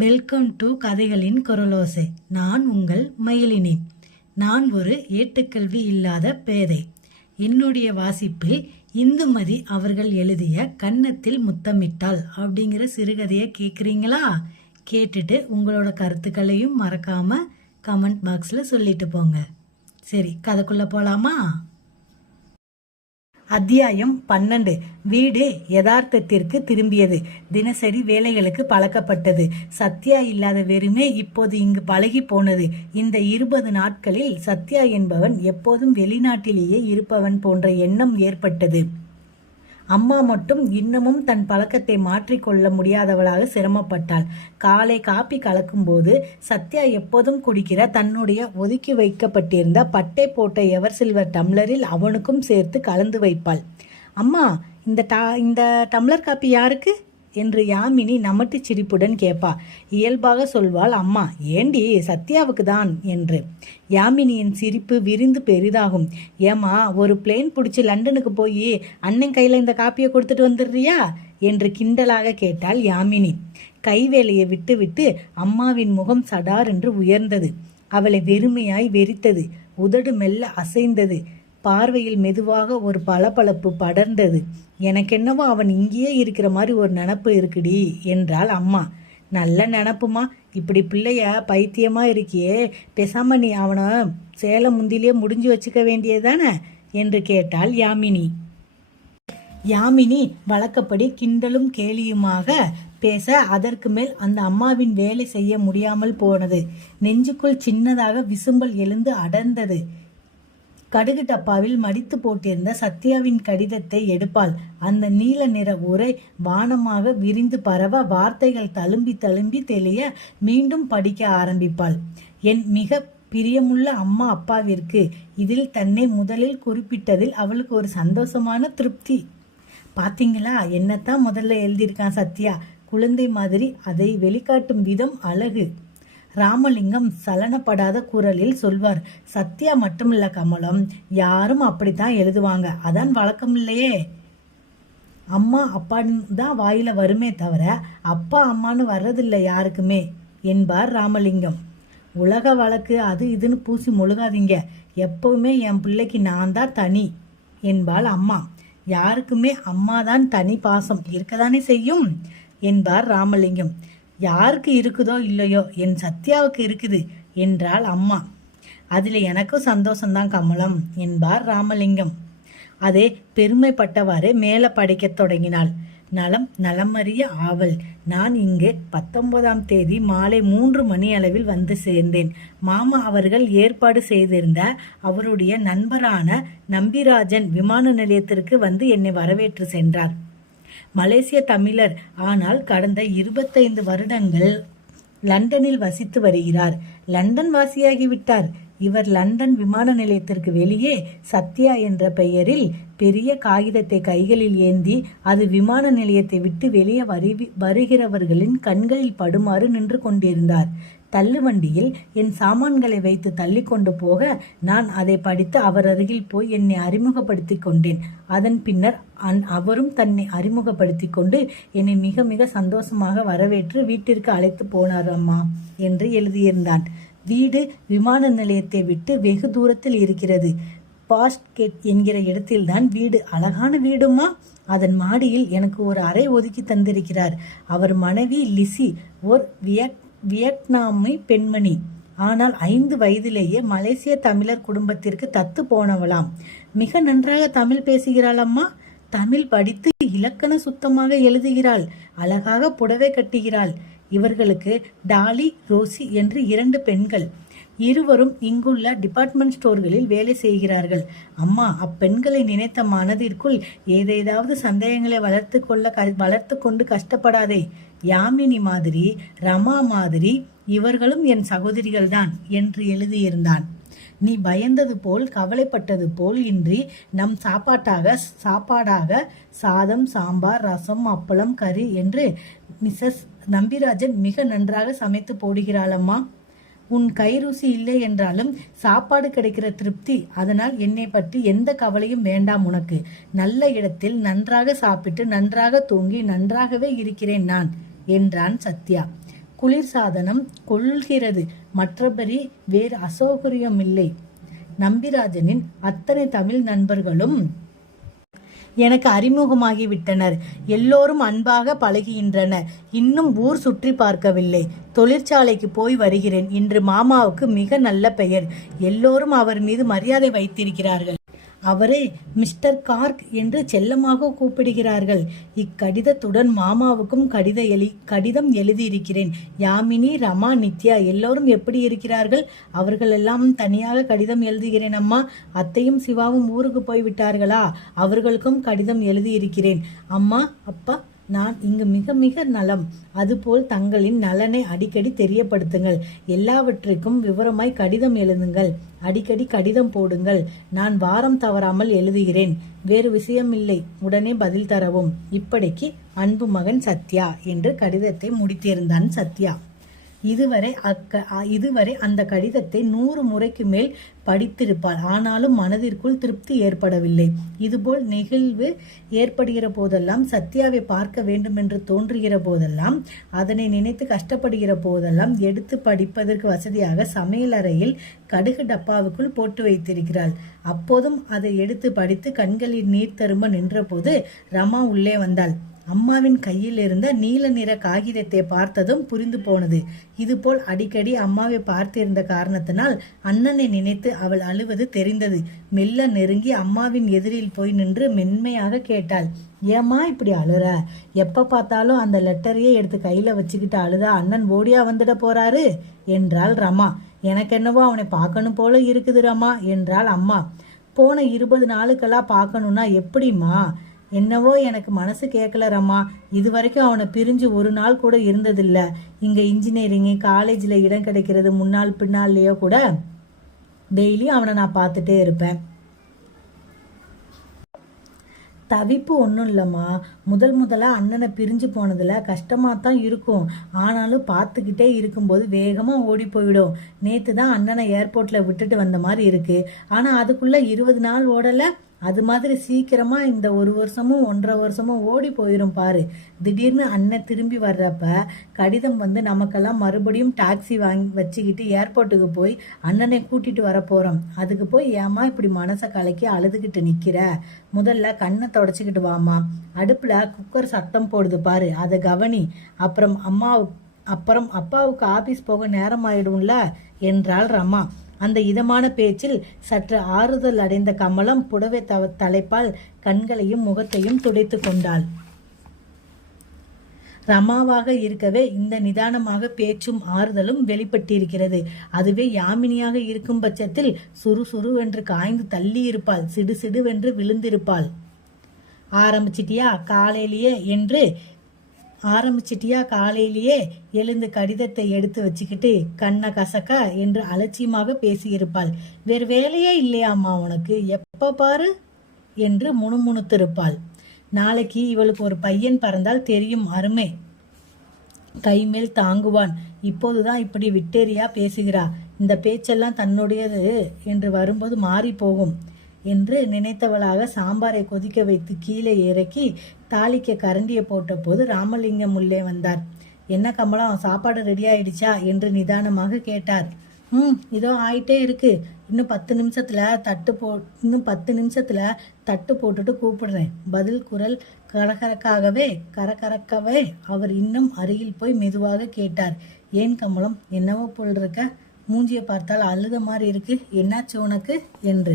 Welcome to கதைகளின் குரலோசை. நான் உங்கள் மயிலினி. நான் ஒரு ஏட்டுக்கல்வி இல்லாத பேதை. என்னுடைய வாசிப்பில் இந்துமதி அவர்கள் எழுதிய கன்னத்தில் முத்தமிட்டாள் அப்படிங்கிற சிறுகதையை கேட்குறீங்களா? கேட்டுட்டு உங்களோட கருத்துக்களையும் மறக்காம கமெண்ட் பாக்ஸில் சொல்லிட்டு போங்க. சரி, கதைக்குள்ள போலாமா? அத்தியாயம் 12. வீடு யதார்த்தத்திற்கு திரும்பியது. தினசரி வேலைகளுக்கு பழக்கப்பட்டது. சத்யா இல்லாத வெறுமே இப்போது இங்கு பழகி போனது. இந்த 20 நாட்களில் சத்யா என்பவன் எப்போதும் வெளிநாட்டிலேயே இருப்பவன் போன்ற எண்ணம் ஏற்பட்டது. அம்மா மட்டும் இன்னமும் தன் பழக்கத்தை மாற்றிக்கொள்ள முடியாதவளாக சிரமப்பட்டாள். காலை காப்பி கலக்கும்போது சத்யா எப்போதும் குடிக்கிற தன்னுடைய ஒதுக்கி வைக்கப்பட்டிருந்த பட்டை போட்ட எவர் சில்வர் டம்ளரில் அவனுக்கும் சேர்த்து கலந்து வைப்பாள். அம்மா, இந்த டம்ளர் காப்பி யாருக்கு என்று யாமினி நமட்டு சிரிப்புடன் கேட்பா. இயல்பாக சொல்வாள் அம்மா, ஏண்டி சத்யாவுக்கு தான் என்று. யாமினியின் சிரிப்பு விரிந்து பெரிதாகும். ஏமா, ஒரு பிளேன் பிடிச்சி லண்டனுக்கு போய் அண்ணன் கையில் இந்த காப்பியை கொடுத்துட்டு வந்துடுறியா என்று கிண்டலாக கேட்டாள் யாமினி. கைவேலையை விட்டு விட்டு அம்மாவின் முகம் சடார் என்று உயர்ந்தது. அவளை வெறுமையாய் வெறித்தது. உதடு மெல்ல அசைந்தது. பார்வையில் மெதுவாக ஒரு பளபளப்பு படர்ந்தது. எனக்கென்னவோ அவன் இங்கேயே இருக்கிற மாதிரி ஒரு நினப்பு இருக்குடி என்றாள் அம்மா. நல்ல நினப்புமா, இப்படி பிள்ளைய பைத்தியமா இருக்கியே, பேசாம நீ அவனை சேலம் முந்திலே முடிஞ்சு வச்சுக்க வேண்டியதானே என்று கேட்டாள் யாமினி. யாமினி வழக்கப்படி கிண்டலும் கேலியுமாக பேச அதற்கு மேல் அந்த அம்மாவின் வேலை செய்ய முடியாமல் போனது. நெஞ்சுக்குள் சின்னதாக விசும்பல் எழுந்து அடர்ந்தது. கடுகு டப்பாவில் மடித்து போட்டிருந்த சத்யாவின் கடிதத்தை எடுப்பாள். அந்த நீல நிற உரை வானமாக விரிந்து பரவ வார்த்தைகள் தழும்பி தழும்பி தெளிய மீண்டும் படிக்க ஆரம்பிப்பாள். என் மிக பிரியமுள்ள அம்மா அப்பாவிற்கு இதில் தன்னை முதலில் குறிப்பிட்டதில் அவளுக்கு ஒரு சந்தோஷமான திருப்தி. பாத்தீங்களா, என்னத்தான் முதல்ல எழுதியிருக்கான் சத்யா. குழந்தை மாதிரி அதை வெளிக்காட்டும் விதம் அழகு. ராமலிங்கம் சலனப்படாத குரலில் சொல்வார். சத்யா மட்டுமில்ல கமலம், யாரும் அப்படித்தான் எழுதுவாங்க. அதான் வழக்கம் இல்லையே. அம்மா அப்பான்னு தான் வாயில வருமே தவிர அப்பா அம்மானு வர்றதில்லை யாருக்குமே என்பார் ராமலிங்கம். உலக வழக்கு அது இதுன்னு பூசி முழுகாதீங்க. எப்பவுமே என் பிள்ளைக்கு நான் தான் தனி என்பாள் அம்மா. யாருக்குமே அம்மாதான் தனி பாசம் இருக்கதானே செய்யும் என்பார் ராமலிங்கம். யாருக்கு இருக்குதோ இல்லையோ, என் சத்யாவுக்கு இருக்குது என்றாள் அம்மா. அதில் எனக்கும் சந்தோஷம்தான் கமலம் என்பார் ராமலிங்கம். அதே பெருமைப்பட்டவாறே மேலே படிக்க தொடங்கினாள். நலம் நலமறிய ஆவல். நான் இங்கு 19ஆம் தேதி மாலை 3 மணி அளவில் வந்து சேர்ந்தேன். மாமா அவர்கள் ஏற்பாடு செய்திருந்த அவருடைய நண்பரான நம்பிராஜன் விமான நிலையத்திற்கு வந்து என்னை வரவேற்று சென்றார். மலேசிய தமிழர், ஆனால் கடந்த 25 வருடங்கள் லண்டனில் வசித்து வருகிறார். லண்டன் வாசியாகிவிட்டார். இவர் லண்டன் விமான நிலையத்திற்கு வெளியே சத்யா என்ற பெயரில் பெரிய காகிதத்தை கைகளில் ஏந்தி அது விமான நிலையத்தை விட்டு வெளியே வருகிறவர்களின் கண்களில் படுமாறு நின்று கொண்டிருந்தார். தள்ளுவண்டியில் என் சாமான்களை வைத்து தள்ளி கொண்டு போக நான் அதை படித்து அவர் அருகில் போய் என்னை அறிமுகப்படுத்தி கொண்டேன். அதன் பின்னர் அவரும் தன்னை அறிமுகப்படுத்தி கொண்டு என்னை மிக மிக சந்தோஷமாக வரவேற்று வீட்டிற்கு அழைத்து போனார் அம்மா என்று எழுதியிருந்தான். வீடு விமான நிலையத்தை விட்டு வெகு தூரத்தில் இருக்கிறது. பாஸ்ட் கேட் என்கிற இடத்தில்தான் வீடு. அழகான வீடுமா. அதன் மாடியில் எனக்கு ஒரு அறை ஒதுக்கி தந்திருக்கிறார். அவர் மனைவி லிசி ஓர் வியட்நாமி பெண்மணி. ஆனால் 5 வயதிலேயே மலேசிய தமிழர் குடும்பத்திற்கு தத்து போனவளாம். மிக நன்றாக தமிழ் பேசுகிறாள் அம்மா. தமிழ் படித்து இலக்கண சுத்தமாக எழுதுகிறாள். அழகாக புடவை கட்டுகிறாள். இவர்களுக்கு டாலி, ரோசி என்று 2 பெண்கள். இருவரும் இங்குள்ள டிபார்ட்மெண்ட் ஸ்டோர்களில் வேலை செய்கிறார்கள். அம்மா, அப்பெண்களை நினைத்த மனதிற்குள் ஏதாவது சந்தேகங்களை வளர்த்து கொண்டு கஷ்டப்படாதே. யாமினி மாதிரி, ரமா மாதிரி இவர்களும் என் சகோதரிகள் தான் என்று எழுதியிருந்தான். நீ பயந்தது போல் கவலைப்பட்டது போல் இன்றி நம் சாப்பாடாக சாதம், சாம்பார், ரசம், அப்பளம், கறி என்று மிஸ்ஸஸ் நம்பிராஜன் மிக நன்றாக சமைத்து போடுகிறாளம்மா. உன் கை ருசி இல்லை என்றாலும் சாப்பாடு கிடைக்கிற திருப்தி. அதனால் என்னை பற்றி எந்த கவலையும் வேண்டாம் உனக்கு. நல்ல இடத்தில் நன்றாக சாப்பிட்டு நன்றாக தூங்கி நன்றாகவே இருக்கிறேன் நான் என்றான் சத்யா. குளிர்சாதனம் கொள்கிறது, மற்றபடி வேறு அசௌகரியம் இல்லை. நம்பிராஜனின் அத்தனை தமிழ் நண்பர்களும் எனக்கு அறிமுகமாகிவிட்டனர். எல்லோரும் அன்பாக பழகுகின்றனர். இன்னும் ஊர் சுற்றி பார்க்கவில்லை. தொழிற்சாலைக்கு போய் வருகிறேன். இன்று மாமாவுக்கு மிக நல்ல பெயர். எல்லோரும் அவர் மீது மரியாதை வைத்திருக்கிறார்கள். அவரை மிஸ்டர் கார்க் என்று செல்லமாக கூப்பிடுகிறார்கள். இக்கடிதத்துடன் மாமாவுக்கும் கடிதம் எழுதியிருக்கிறேன். யாமினி, ரமா, நித்யா எல்லோரும் எப்படி இருக்கிறார்கள்? அவர்களெல்லாம் தனியாக கடிதம் எழுதுகிறேன் அம்மா. அத்தையும் சிவாவும் ஊருக்கு போய்விட்டார்களா? அவர்களுக்கும் கடிதம் எழுதியிருக்கிறேன் அம்மா. அப்பா, நான் இங்கு மிக மிக நலம். அதுபோல் தங்களின் நலனை அடிக்கடி தெரியப்படுத்துங்கள். எல்லாவற்றிற்கும் விவரமாய் கடிதம் எழுதுங்கள். அடிக்கடி கடிதம் போடுங்கள். நான் வாரம் தவறாமல் எழுதுகிறேன். வேறு விஷயமில்லை, உடனே பதில் தரவும். இப்படிக்கு அன்பு மகன் சத்யா என்று கடிதத்தை முடித்திருந்தான் சத்யா. இதுவரை அந்த கடிதத்தை 100 முறைக்கு மேல் படித்திருப்பாள். ஆனாலும் மனதிற்குள் திருப்தி ஏற்படவில்லை. இதுபோல் நிகழ்வு ஏற்படுகிற போதெல்லாம், சத்யாவை பார்க்க வேண்டும் என்று தோன்றுகிற போதெல்லாம், அதனை நினைத்து கஷ்டப்படுகிற போதெல்லாம் எடுத்து படிப்பதற்கு வசதியாக சமையலறையில் கடுகு டப்பாவுக்குள் போட்டு வைத்திருக்கிறாள். அப்போதும் அதை எடுத்து படித்து கண்களில் நீர் தரும்ப நின்றபோது ரமா உள்ளே வந்தாள். அம்மாவின் கையில் இருந்த நீல நிற காகிதத்தை பார்த்ததும் புரிந்து போனது. இதுபோல் அடிக்கடி அம்மாவை பார்த்திருந்த காரணத்தினால் அண்ணனை நினைத்து அவள் அழுவது தெரிந்தது. மெல்ல நெருங்கி அம்மாவின் எதிரில் போய் நின்று மென்மையாக கேட்டாள், ஏம்மா இப்படி அழுற? எப்ப பார்த்தாலும் அந்த லெட்டரையே எடுத்து கையில வச்சுக்கிட்டு அழுதா அண்ணன் ஓடியா வந்துட போறாரு என்றாள் ரமா. எனக்கு என்னவோ அவனை பார்க்கணும் போல இருக்குது ரமா என்றாள் அம்மா. போன 20 நாளுக்கெல்லாம் பார்க்கணும்னா எப்படிம்மா? என்னவோ எனக்கு மனசு கேட்கல ரம்மா. இதுவரைக்கும் அவனை பிரிஞ்சு ஒரு நாள் கூட இருந்ததில்ல. இங்க இன்ஜினியரிங் காலேஜில் இடம் கிடைக்கிறது முன்னாள் பின்னாலேயோ கூட டெய்லி அவனை நான் பார்த்துட்டே இருப்பேன். தவிப்பு ஒன்றும் இல்லைம்மா. முதலாக அண்ணனை பிரிஞ்சு போனதில் கஷ்டமாக தான் இருக்கும். ஆனாலும் பார்த்துக்கிட்டே இருக்கும்போது வேகமாக ஓடி போயிடும். நேற்று தான் அண்ணனை ஏர்போர்ட்டில் விட்டுட்டு வந்த மாதிரி இருக்கு. ஆனால் அதுக்குள்ளே 20 நாள் ஓடலை. அது மாதிரி சீக்கிரமா இந்த 1 வருஷமும் 1.5 வருஷமும் ஓடி போயிடும் பாரு. திடீர்னு அண்ணன் திரும்பி வர்றப்ப கடிதம் வந்து நமக்கெல்லாம் மறுபடியும் டாக்ஸி வாங்கி வச்சுக்கிட்டு ஏர்போர்ட்டுக்கு போய் அண்ணனை கூட்டிட்டு வர போறோம். அதுக்கு போய் ஏமா இப்படி மனசை கலக்கி அழுதுகிட்டு நிக்கிற? முதல்ல கண்ணை தொடச்சிக்கிட்டு வாமா. அடுப்புல குக்கர் சத்தம் போடுது பாரு, அதை கவனி. அப்புறம் அப்பாவுக்கு ஆபீஸ் போக நேரம் ஆயிடும்ல என்றாள் ரமா. அந்த இதமான பேச்சில் சற்று ஆறுதல் அடைந்த கமலம் புடவை தலைப்பால் கண்களையும் முகத்தையும் துடைத்து கொண்டாள். ரமாவாக இருக்கவே இந்த நிதானமாக பேச்சும் ஆறுதலும் வெளிப்பட்டிருக்கிறது. அதுவே யாமினியாக இருக்கும் பட்சத்தில் சுறுசுறுவென்று காய்ந்து தள்ளி இருப்பாள், சிடுசிடுவென்று விழுந்திருப்பாள். ஆரம்பிச்சிட்டியா காலையிலேயே எழுந்து கடிதத்தை எடுத்து வச்சுக்கிட்டு கண்ணை கசக்க என்று அலட்சியமாக பேசியிருப்பாள். வேறு வேலையே இல்லையாம்மா உனக்கு? எப்ப பாரு என்று முணுமுணுத்திருப்பாள். நாளைக்கு இவளுக்கு ஒரு பையன் பிறந்தால் தெரியும் அருமை. கைமேல் தாங்குவான். இப்போதுதான் இப்படி விட்டேரியா பேசுகிறா. இந்த பேச்செல்லாம் தன்னுடையது என்று வரும்போது மாறி போகும் என்று நினைத்தவளாக சாம்பாரை கொதிக்க வைத்து கீழே இறக்கி தாளிக்க கரண்டியை போட்ட போது ராமலிங்கம் உள்ளே வந்தார். என்ன கமலம், சாப்பாடு ரெடி ஆயிடுச்சா என்று நிதானமாக கேட்டார். இதோ ஆயிட்டே இருக்கு. இன்னும் 10 நிமிஷத்துல தட்டு போட்டுட்டு கூப்பிடுறேன். பதில் குரல் கரகரக்கவே அவர் இன்னும் அருகில் போய் மெதுவாக கேட்டார். ஏன் கமலம், என்னவோ போல் இருக்க? மூஞ்சியை பார்த்தால் அழுத மாதிரி இருக்கு. என்னாச்சு உனக்கு என்று.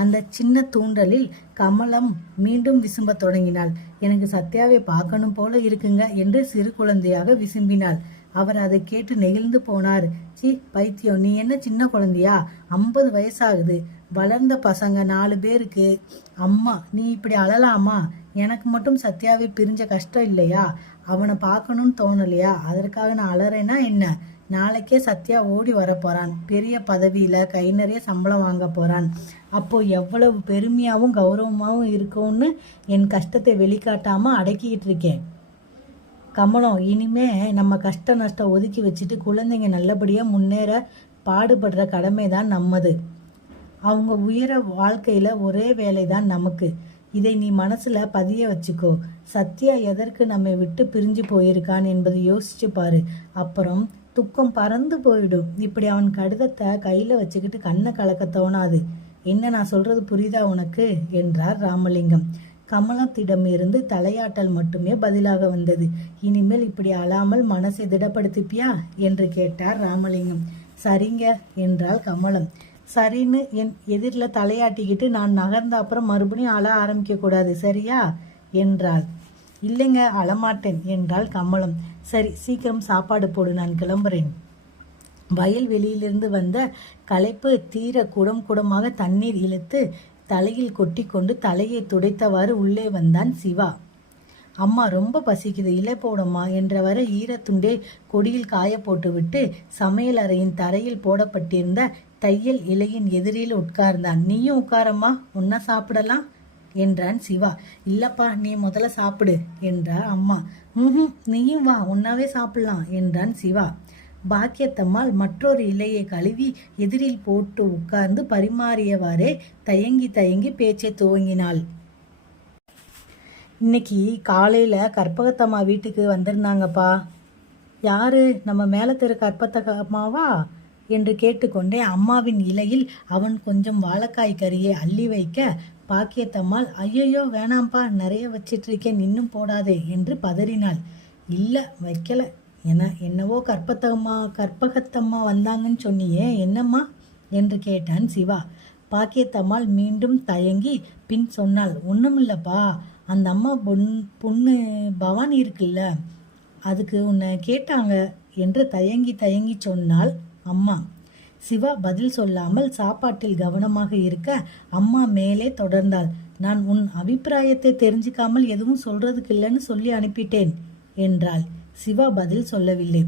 அந்த சின்ன தூண்டலில் கமலம் மீண்டும் விசும்ப தொடங்கினாள். எனக்கு சத்யாவை பார்க்கணும் போல இருக்குங்க என்று சிறு குழந்தையாக விசும்பினாள். அவர் அதை கேட்டு நெகிழ்ந்து போனார். சி பைத்தியம், நீ என்ன சின்ன குழந்தையா? 50 வயசாகுது. வளர்ந்த பசங்க 4 பேருக்கு அம்மா. நீ இப்படி அழலாமா? எனக்கு மட்டும் சத்யாவை பிரிஞ்ச கஷ்டம் இல்லையா? அவனை பார்க்கணும்னு தோணலையா? அதற்காக நான் அலறேன்னா என்ன? நாளைக்கே சத்யா ஓடி வர போறான். பெரிய பதவியில கை நிறைய சம்பளம் வாங்க போறான். அப்போ எவ்வளவு பெருமையாவும் கௌரவமாவும் இருக்கும்னு என் கஷ்டத்தை வெளிக்காட்டாம அடக்கிக்கிட்டு இருக்கேன். கமலம், இனிமே நம்ம கஷ்ட நஷ்டம் ஒதுக்கி வச்சுட்டு குழந்தைங்க நல்லபடியா முன்னேற பாடுபடுற கடமை தான் நம்மது. அவங்க உயர வாழ்க்கையில ஒரே வேலைதான் நமக்கு. இதை நீ மனசுல பதிய வச்சுக்கோ. சத்யா எதற்கு நம்மை விட்டு பிரிஞ்சு போயிருக்கான் என்பதை யோசிச்சு பாரு. அப்புறம் துக்கம் பறந்து போயிடும். இப்படி அவன் கடிதத்தை கையில வச்சுக்கிட்டு கண்ணை கலக்க தோணாது. என்ன நான் சொல்றது புரியுதா உனக்கு என்றார் ராமலிங்கம். கமலத்திடமிருந்து தலையாட்டல் மட்டுமே பதிலாக வந்தது. இனிமேல் இப்படி அழாமல் மனசை திடப்படுத்திப்பியா என்று கேட்டார் ராமலிங்கம். சரிங்க என்றாள் கமலம். சரின்னு என் எதிரில் தலையாட்டிக்கிட்டு நான் நகர்ந்த அப்புறம் மறுபடியும் அழ ஆரம்பிக்க கூடாது, சரியா என்றாள். இல்லைங்க, அழமாட்டேன் என்றாள் கமலம். சரி, சீக்கிரம் சாப்பாடு போடு, நான் கிளம்புறேன். வயல்வெளியிலிருந்து வந்த களைப்பு தீர குடம் குடமாக தண்ணீர் இழுத்து தலையில் கொட்டி கொண்டு தலையை துடைத்தவாறு உள்ளே வந்தான் சிவா. அம்மா ரொம்ப பசிக்குது, இலை போடம்மா என்றவரை ஈரத்துண்டே கொடியில் காய போட்டுவிட்டு சமையல் அறையின் தரையில் போடப்பட்டிருந்த தையல் இலையின் எதிரில் உட்கார்ந்தான். நீயும் உட்காரம்மா, உன்ன சாப்பிடலாம் என்றான் சிவா. இல்லப்பா, நீ முதல்ல சாப்பிடு என்றார் அம்மா. நீயும் வா, உன்னாவே சாப்பிடலாம் என்றான் சிவா. பாக்கியத்தம்மாள் மற்றொரு இலையை கழுவி எதிரில் போட்டு உட்கார்ந்து பரிமாறியவாறே தயங்கி தயங்கி பேச்சை துவங்கினாள். இன்னைக்கு காலையில் கற்பகத்தம்மா வீட்டுக்கு வந்திருந்தாங்கப்பா. யாரு? நம்ம மேலே தெரு கற்பகத்தம்மாவா என்று கேட்டுக்கொண்டே அம்மாவின் இலையில் அவன் கொஞ்சம் வாழைக்காய் கறியை அள்ளி வைக்க பாக்கியத்தம்மாள், ஐயோ வேணாம்ப்பா, நிறைய வச்சிட்ருக்கேன், இன்னும் போடாதே என்று பதறினாள். இல்லை, வைக்கல. என்னவோ கற்பகத்தம்மா வந்தாங்கன்னு சொன்னியே, என்னம்மா என்று கேட்டான் சிவா. பாக்கியத்தம்மாள் மீண்டும் தயங்கி பின் சொன்னாள், ஒன்றுமில்லப்பா, அந்த அம்மா பொண்ணு பவானி இருக்குல்ல, அதுக்கு உன்னை கேட்டாங்க என்று தயங்கி தயங்கி சொன்னாள் அம்மா. சிவா பதில் சொல்லாமல் சாப்பாட்டில் கவனமாக இருக்க அம்மா மேலே தொடர்ந்தாள். நான் உன் அபிப்பிராயத்தை தெரிஞ்சுக்காமல் எதுவும் சொல்றதுக்கு இல்லைன்னு சொல்லி அனுப்பிட்டேன் என்றாள். சிவா பதில் சொல்லவில்லை.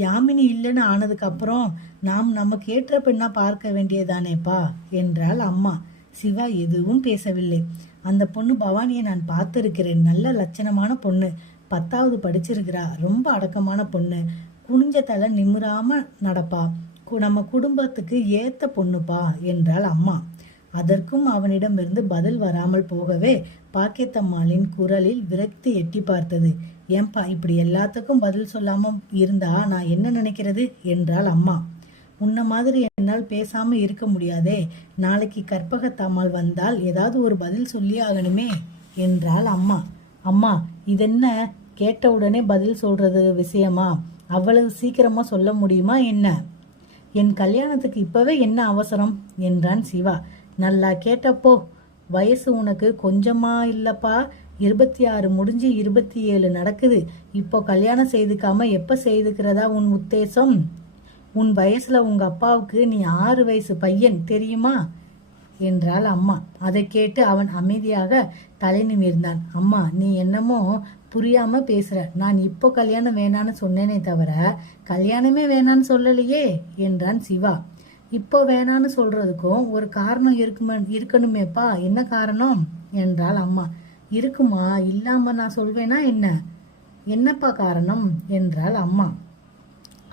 யாமினி இல்லைன்னு ஆனதுக்கு அப்புறம் நாம் நமக்கு ஏற்ற பெண்ணா பார்க்க வேண்டியதானேப்பா என்றாள் அம்மா. சிவா எதுவும் பேசவில்லை. அந்த பொண்ணு பவானியை நான் பார்த்துருக்கிறேன். நல்ல லட்சணமான பொண்ணு, 10வது படிச்சிருக்கிறா, ரொம்ப அடக்கமான பொண்ணு, குனிஞ்ச தலை நிமிராம நடப்பா, நம்ம குடும்பத்துக்கு ஏத்த பொண்ணுப்பா என்றாள் அம்மா. அதற்கும் அவனிடமிருந்து பதில் வராமல் போகவே பாக்கியத்தம்மாளின் குரலில் விரக்தி எட்டி பார்த்தது. ஏன்பா இப்படி எல்லாத்துக்கும் பதில் சொல்லாம இருந்தா நான் என்ன நினைக்கிறது என்றாள் அம்மா. உன்ன மாதிரி என்னால் பேசாம இருக்க முடியாதே. நாளைக்கு கற்பகத்தம்மாள் வந்தால் ஏதாவது ஒரு பதில் சொல்லி ஆகணுமே என்றாள் அம்மா. அம்மா, இதென்ன கேட்டவுடனே பதில் சொல்றது விஷயமா? அவ்வளவு சீக்கிரமா சொல்ல முடியுமா என்ன? என் கல்யாணத்துக்கு இப்பவே என்ன அவசரம் என்றான் சிவா. நல்லா கேட்டப்போ, வயசு உனக்கு கொஞ்சமா இல்லப்பா, 26 முடிஞ்சு 27 நடக்குது. இப்போ கல்யாணம் செய்துக்காம எப்ப செய்துக்கிறதா உன் உத்தேசம்? உன் வயசுல உங்க அப்பாவுக்கு நீ 6 வயசு பையன் தெரியுமா என்றாள் அம்மா. அதை கேட்டு அவன் அமைதியாக தலை நிமிர்ந்தான். அம்மா, நீ என்னமோ புரியாம பேசுற. நான் இப்போ கல்யாணம் வேணான்னு சொன்னேனே தவிர கல்யாணமே வேணான்னு சொல்லலையே என்றான் சிவா. இப்போ வேணான்னு சொல்றதுக்கும் ஒரு காரணம் இருக்கணுமேப்பா. என்ன காரணம் என்றாள் அம்மா. இருக்குமா, இல்லாம நான் சொல்வேனா என்ன? என்னப்பா காரணம் என்றாள் அம்மா.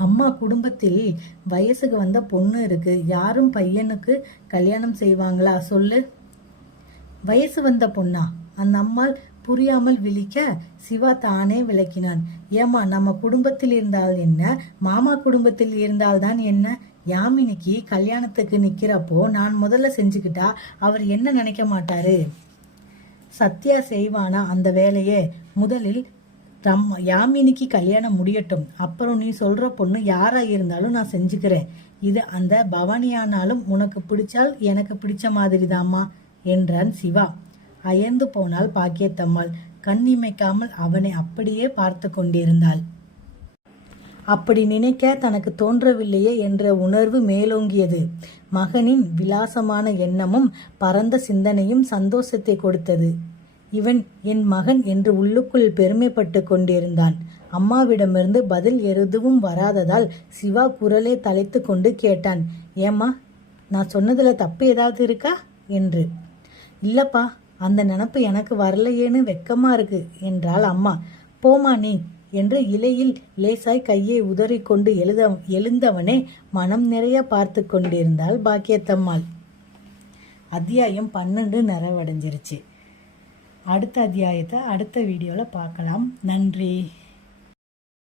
அம்மா, குடும்பத்தில் வயசுக்கு வந்த பொண்ணு இருக்கு. யாரும் பையனுக்கு கல்யாணம் செய்வாங்களா சொல்லு? வயசு வந்த பொண்ணா? அந்த அம்மாள் புரியாமல் விழிக்க சிவா தானே விளக்கினான். ஏமா, நம்ம குடும்பத்தில் இருந்தால் என்ன, மாமா குடும்பத்தில் இருந்தால்தான் என்ன? யாமினிக்கு கல்யாணத்துக்கு நிக்கிறப்போ நான் முதல்ல செஞ்சுக்கிட்டா அவர் என்ன நினைக்க மாட்டாரு? சத்யா செய்வானா அந்த வேலையே? முதலில் யாமினிக்கு கல்யாணம் முடியட்டும், அப்புறம் நீ சொல்ற பொண்ணு யாரா இருந்தாலும் நான் செஞ்சுக்கிறேன். இது அந்த பவானியானாலும் உனக்கு பிடிச்சால் எனக்கு பிடிச்ச மாதிரி தாம்மா என்றான் சிவா. அயர்ந்து போனாள் பாக்கியத்தம்மாள். கண் இமைக்காமல் அவனை அப்படியே பார்த்து கொண்டிருந்தாள். அப்படி நினைக்க தனக்கு தோன்றவில்லையே என்ற உணர்வு மேலோங்கியது. மகனின் விலாசமான எண்ணமும் பரந்த சிந்தனையும் சந்தோஷத்தை கொடுத்தது. இவன் என் மகன் என்று உள்ளுக்குள் பெருமைப்பட்டு கொண்டிருந்தான். அம்மாவிடமிருந்து பதில் எதுவும் வராததால் சிவா குரலை தலைத்து கொண்டு கேட்டான். ஏம்மா, நான் சொன்னதுல தப்பு ஏதாவது இருக்கா என்று. இல்லப்பா, அந்த நினப்பு எனக்கு வரலையேன்னு வெக்கமா இருக்கு என்றாள் அம்மா. போமா நீ என்று இலையில் லேசாய் கையை உதறிக்கொண்டு எழுந்தவனே மனம் நிறைய பார்த்து கொண்டிருந்தாள் பாக்கியத்தம்மாள். அத்தியாயம் 12 நிறைவடைஞ்சிருச்சு. அடுத்த அத்தியாயத்தை அடுத்த வீடியோவில் பார்க்கலாம். நன்றி.